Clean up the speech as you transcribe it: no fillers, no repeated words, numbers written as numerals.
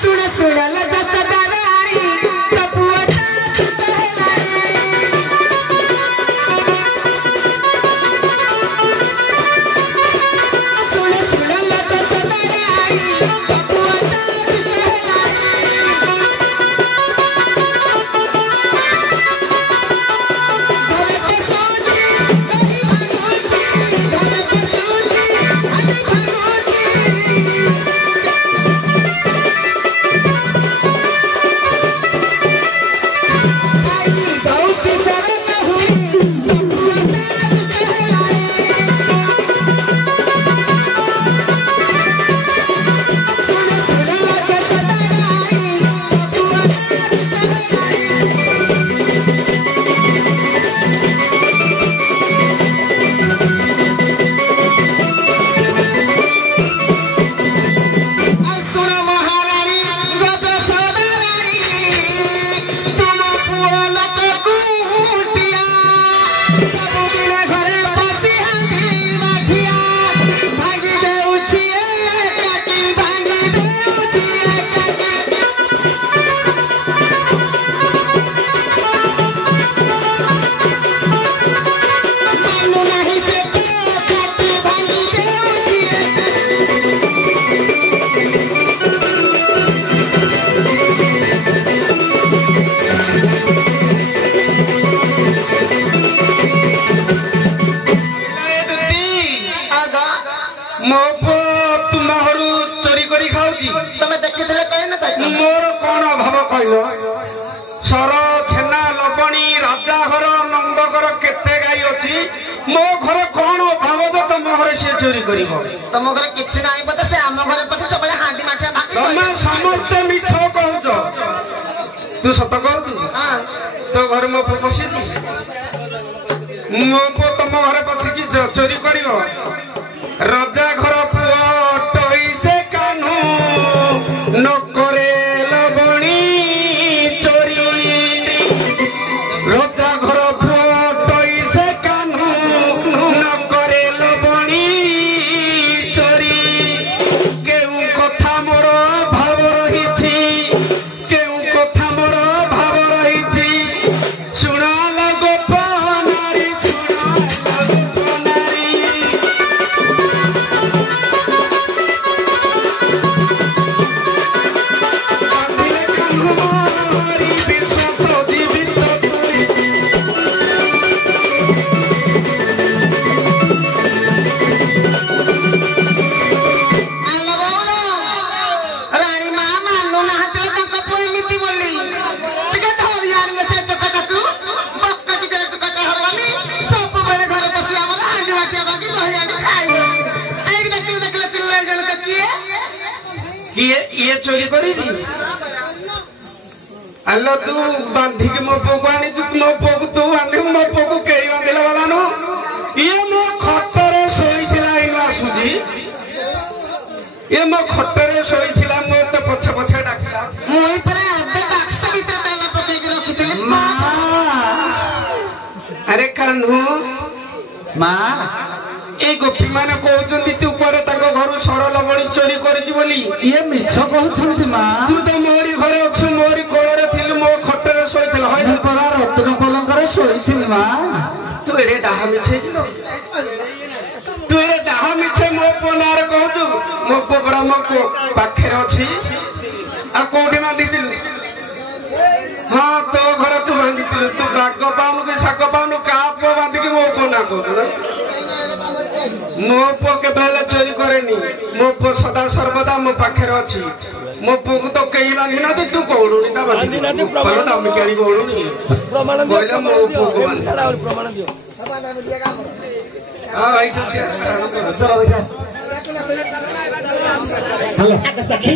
सुन सुन ल जसदारी तपुआटा कहलाए सुन सुन ल जसदारी तपुआटा मोर कौन भाव कहल सर छेना लबणी राजा घर नंद घर केते गाई अच्छी मो घर कौन भाव जो तुम घर सी चोरी कर तुम घर किसी ना पता से आम घर पछे सब हांडी माठिया भागी तुम समस्त मिछ कहूच तू सत कहू तो घर मो पु पसी मो पु तुम घर पसिकी चोरी कर राजा घर पुआ टई से कान्हू नकरे लबणी चोरी राजा घर पुआ टई से कान्हू नकरे लबणी चोरी केउ कथा मोर भाव रही केउ कथा मोर भाव रही सुनाल गोप नारी सुनाल गोप नारी ये चोरी करी अल्लाह तू बांधी के मो पोको आनी मो पोको तू बांधी मो पोको कई बांधिला वाला नो ये मो खटरे सोईथिला इनु आसुजी ये मो खटरे सोईथिला मो तो पछे पछे डाकला मुई परे अबे बाक्स भीतर ताला पके के रखिथिले अरे कान्हू मां ए गोपी माने कहउचंती तू कोरे ताको घर सरल बणी चोरी करजी बोली ये मिछ कहउछंती मां तू तो मोरी घरे अछु मोरी कोଳରେ थिलु मो खटरे सोईथिल होय परा रत्न पलंकर सोईथिल मां तू एडे डाहा मिछे तू एडे डाहा मिछे मो पोनार कहजु मो पोबरा मो को पाखे अछि आ कोठी बांधितिलु हां तो घर तू बांधितिलु तू बाग पाउनु के साग पाउनु का पो बांधि के मो पोना को मो पो के पहले चोरी करेनी मो पो सदा सर्वदा मो पाखे अछि मो पो को तो कई बांधि ना तू कहलुनी ना बांधि ना प्रमाण तो हम केली कहलुनी प्रमाण दियो मो पो को प्रमाण दियो हां आइतो से चलो सखी